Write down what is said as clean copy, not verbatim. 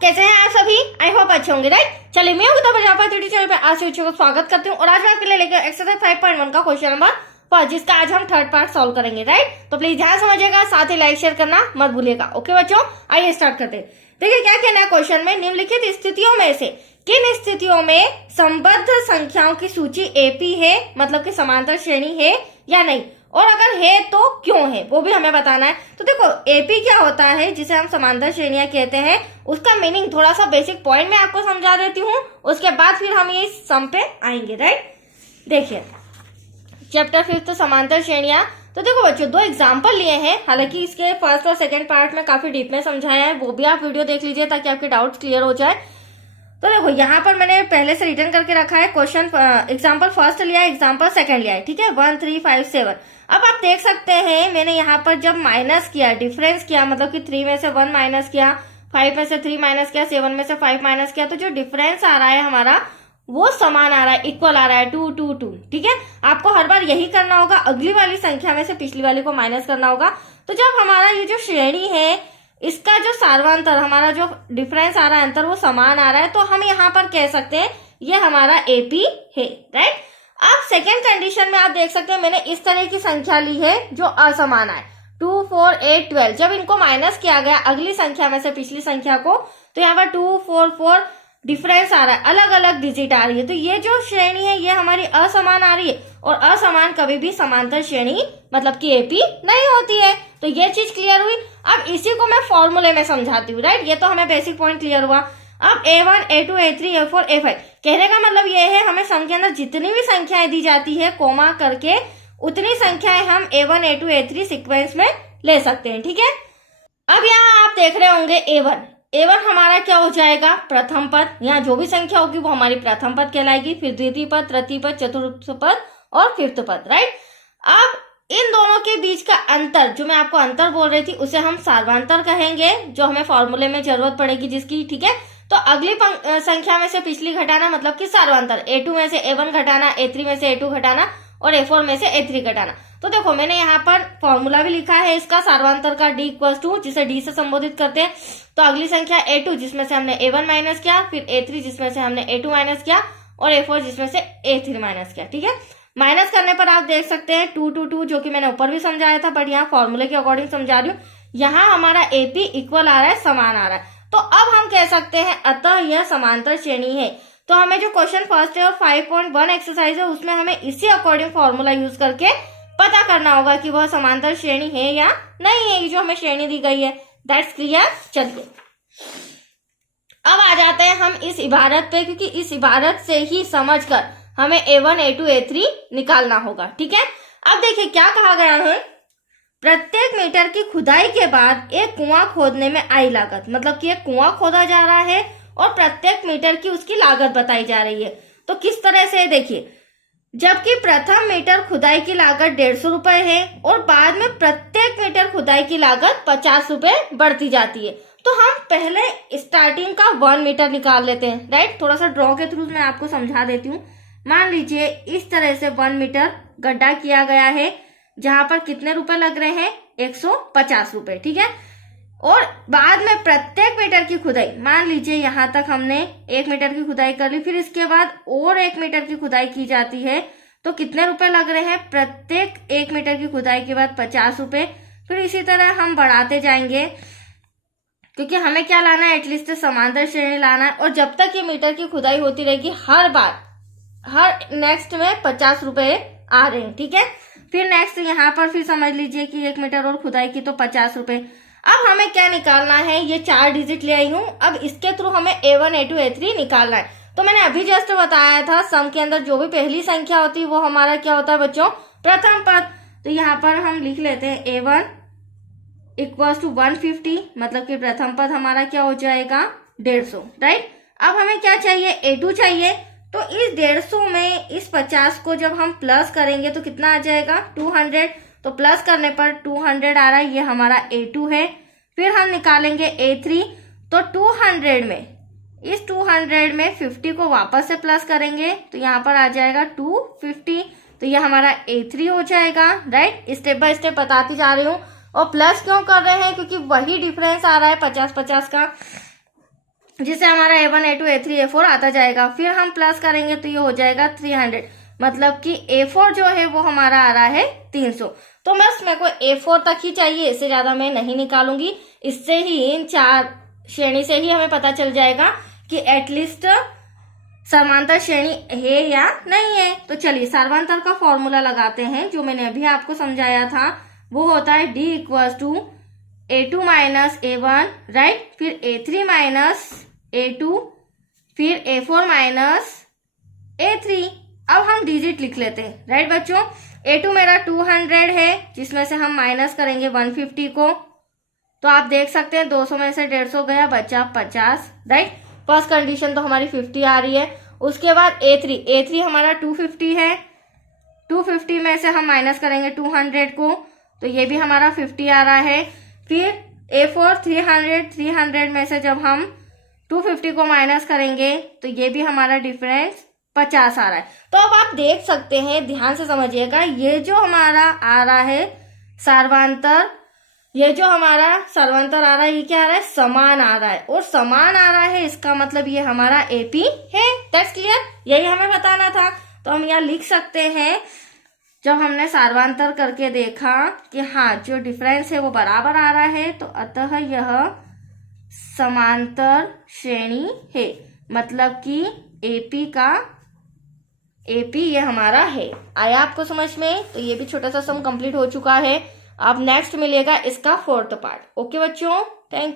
कैसे हैं आप सभी? आई होप अच्छे होंगे, राइट। चलिए मैं चैनल पे आज से को स्वागत करती हूँ और आज मैं आपके लिए लेकर एक्सरसाइज 5.1 का क्वेश्चन नंबर 5 जिसका आज हम थर्ड पार्ट सॉल्व करेंगे, राइट। तो प्लीज ध्यान समझिएगा, साथ ही लाइक शेयर करना मत भूलिएगा। ओके बच्चों, आइए स्टार्ट करते हैं। देखिए क्या कहना है क्वेश्चन में, निम्नलिखित स्थितियों में से किन स्थितियों में संबद्ध संख्याओं की सूची एपी है, मतलब कि समांतर श्रेणी है या नहीं, और अगर है तो क्यों है, वो भी हमें बताना है। तो देखो एपी क्या होता है, जिसे हम समांतर श्रेणियां कहते हैं, उसका मीनिंग थोड़ा सा बेसिक पॉइंट में आपको समझा देती हूँ, उसके बाद फिर हम ये सम पे आएंगे, राइट। देखिए चैप्टर 5 समांतर श्रेणियां। तो देखो बच्चों दो एग्जाम्पल लिए हैं, हालांकि इसके फर्स्ट और सेकंड पार्ट में काफी डीप में समझाया है, वो भी आप वीडियो देख लीजिए ताकि आपके डाउट्स क्लियर हो जाए। तो देखो यहाँ पर मैंने पहले से रिटर्न करके रखा है क्वेश्चन, एग्जाम्पल फर्स्ट लिया है, एग्जाम्पल सेकंड लिया है, ठीक है। 1 3 5 7। अब आप देख सकते हैं मैंने यहाँ पर जब माइनस किया, डिफरेंस किया, मतलब कि 3 में से 1 माइनस किया, 5 में से 3 माइनस किया, 7 में से 5 माइनस किया, तो जो डिफरेंस आ रहा है हमारा वो समान आ रहा है, इक्वल आ रहा है, 2 2 2, ठीक है। आपको हर बार यही करना होगा, अगली वाली संख्या में से पिछली वाली को माइनस करना होगा। तो जब हमारा ये जो श्रेणी है, इसका जो सार्वंतर, हमारा जो डिफरेंस आ रहा है, अंतर, वो समान आ रहा है, तो हम यहाँ पर कह सकते हैं ये हमारा एपी है, राइट। अब सेकेंड कंडीशन में आप देख सकते हैं मैंने इस तरह की संख्या ली है जो असमान है, 2 4 8 12। जब इनको माइनस किया गया अगली संख्या में से पिछली संख्या को, तो यहाँ पर 2 4 4 डिफरेंस आ रहा है, अलग अलग डिजिट आ रही है, तो ये जो श्रेणी है ये हमारी असमान आ रही है, और असमान कभी भी समांतर श्रेणी मतलब कि एपी नहीं होती है। तो ये चीज क्लियर हुई। अब इसी को मैं फॉर्मूले में समझाती हूँ, राइट। ये तो हमें बेसिक पॉइंट क्लियर हुआ। अब A1 A2 A3 A4 A5 कहने का मतलब ये है, हमें सम के अंदर जितनी भी संख्याएं दी जाती है कोमा करके, उतनी संख्याएं हम A1 A2 A3 सीक्वेंस में ले सकते हैं, ठीक है। अब यहाँ आप देख रहे होंगे A1 हमारा क्या हो जाएगा, प्रथम पद। यहाँ जो भी संख्या होगी वो हमारी प्रथम पद कहलाएगी, फिर द्वितीय पद, तृतीय पद, चतुर्थ पद और फिफ्थ पद, राइट। अब इन दोनों के बीच का अंतर, जो मैं आपको अंतर बोल रही थी, उसे हम सार्वंतर कहेंगे, जो हमें फॉर्मूले में जरूरत पड़ेगी जिसकी, ठीक है। तो अगली संख्या में से पिछली घटाना मतलब कि सार्वंतर, A2 में से A1 घटाना, A3 में से A2 घटाना और A4 में से A3 घटाना। तो देखो मैंने यहाँ पर फॉर्मूला भी लिखा है इसका सार्वंतर का, D इक्वल्स टू, जिसे D से संबोधित करते हैं। तो अगली संख्या A2 जिसमें से हमने A1 माइनस किया, फिर A3 जिसमें से हमने A2 माइनस किया, और A4 जिसमें से A3 माइनस किया, ठीक है। माइनस करने पर आप देख सकते हैं 2 2 2, जो कि मैंने ऊपर भी समझाया था, बट यहाँ फॉर्मूले के अकॉर्डिंग समझा रही हूँ। यहाँ हमारा एपी इक्वल आ रहा है, समान आ रहा है। तो अब हम कह सकते हैं अतः यह समांतर श्रेणी है। तो हमें जो क्वेश्चन फर्स्ट है और 5.1 एक्सरसाइज है, उसमें हमें इसी अकॉर्डिंग फॉर्मूला यूज करके पता करना होगा कि वह समांतर श्रेणी है या नहीं है, जो हमें श्रेणी दी गई है। That's clear. चलिए अब आ जाते हैं हम इस इबारत पे, क्योंकि इस इबारत से ही समझकर हमें A1 A2 A3 निकालना होगा, ठीक है। अब देखिए क्या कहा गया है, प्रत्येक मीटर की खुदाई के बाद एक कुआं खोदने में आई लागत, मतलब कि एक कुआं खोदा जा रहा है और प्रत्येक मीटर की उसकी लागत बताई जा रही है। तो किस तरह से, देखिए, जबकि प्रथम मीटर खुदाई की लागत 150 रुपए है और बाद में प्रत्येक मीटर खुदाई की लागत 50 रुपए बढ़ती जाती है। तो हम पहले स्टार्टिंग का 1 मीटर निकाल लेते हैं, राइट। थोड़ा सा ड्रॉ के थ्रू मैं आपको समझा देती हूँ। मान लीजिए इस तरह से 1 मीटर गड्ढा किया गया है, जहां पर कितने रुपए लग रहे हैं, 150 रुपए, ठीक है। और बाद में प्रत्येक मीटर की खुदाई, मान लीजिए यहां तक हमने 1 मीटर की खुदाई कर ली, फिर इसके बाद और 1 मीटर की खुदाई की जाती है, तो कितने रुपए लग रहे हैं, प्रत्येक 1 मीटर की खुदाई के बाद 50 रुपए। फिर इसी तरह हम बढ़ाते जाएंगे, क्योंकि हमें क्या लाना है, एटलीस्ट समांतर श्रेणी लाना है। और जब तक ये मीटर की खुदाई होती रहेगी, हर नेक्स्ट में 50 रुपए आ रहे हैं, ठीक है। फिर नेक्स्ट यहाँ पर फिर समझ लीजिए कि 1 मीटर और खुदाई की तो 50 रुपए। अब हमें क्या निकालना है, ये 4 डिजिट ले आई हूँ, अब इसके थ्रू हमें A1 A2 A3 निकालना है। तो मैंने अभी जस्ट बताया था, सम के अंदर जो भी पहली संख्या होती है वो हमारा क्या होता है बच्चों, प्रथम पद। तो यहाँ पर हम लिख लेते हैं A1 इक्वल्स टू 150, मतलब कि प्रथम पद हमारा क्या हो जाएगा, 150, राइट। अब हमें क्या चाहिए, A2 चाहिए। तो इस 150 में इस 50 को जब हम प्लस करेंगे तो कितना आ जाएगा, 200। तो प्लस करने पर 200 आ रहा है, ये हमारा A2 है। फिर हम निकालेंगे A3, तो 200 में, इस 200 में 50 को वापस से प्लस करेंगे, तो यहाँ पर आ जाएगा 250। तो ये हमारा A3 हो जाएगा, राइट। स्टेप बाय स्टेप बताती जा रही हूँ। और प्लस क्यों कर रहे हैं, क्योंकि वही डिफरेंस आ रहा है 50-50 का। जिससे हमारा A1 A2 A3 A4 आता जाएगा। फिर हम प्लस करेंगे तो ये हो जाएगा 300, मतलब कि A4 जो है वो हमारा आ रहा है 300। तो बस मेरे को A4 तक ही चाहिए, इससे ज्यादा मैं नहीं निकालूंगी। इससे ही इन 4 श्रेणी से ही हमें पता चल जाएगा कि एटलीस्ट समांतर श्रेणी है या नहीं है। तो चलिए समांतर का फॉर्मूला लगाते हैं, जो मैंने अभी आपको समझाया था। वो होता है D = A2 - A1, राइट। फिर A3 - A2, फिर A4 - A3। अब हम डिजिट लिख लेते हैं, राइट बच्चों। A2 मेरा 200 है, जिसमें से हम माइनस करेंगे 150 को। तो आप देख सकते हैं 200 में से 150 गया, बचा 50, राइट। फर्स्ट कंडीशन तो हमारी 50 आ रही है। उसके बाद A3 हमारा 250 है। 250 में से हम माइनस करेंगे 200 को, तो ये भी हमारा 50 आ रहा है। फिर A4 300 में से जब हम 250 को माइनस करेंगे तो ये भी हमारा डिफरेंस 50 आ रहा है। तो अब आप देख सकते हैं, ध्यान से समझिएगा, ये जो हमारा आ रहा है सर्वांतर, ये जो हमारा सर्वांतर आ रहा है, ये क्या आ रहा है, समान आ रहा है। और समान आ रहा है इसका मतलब ये हमारा AP है। दैट्स क्लियर, यही हमें बताना था। तो हम यहाँ लिख सकते हैं, जब हमने सर्वांतर करके देखा कि हाँ जो डिफरेंस है वो बराबर आ रहा है, तो अतः यह समांतर श्रेणी है, मतलब कि AP ये हमारा है। आया आपको समझ में? तो ये भी छोटा सा सम कंप्लीट हो चुका है। अब नेक्स्ट मिलेगा इसका 4th पार्ट। ओके बच्चों, थैंक यू।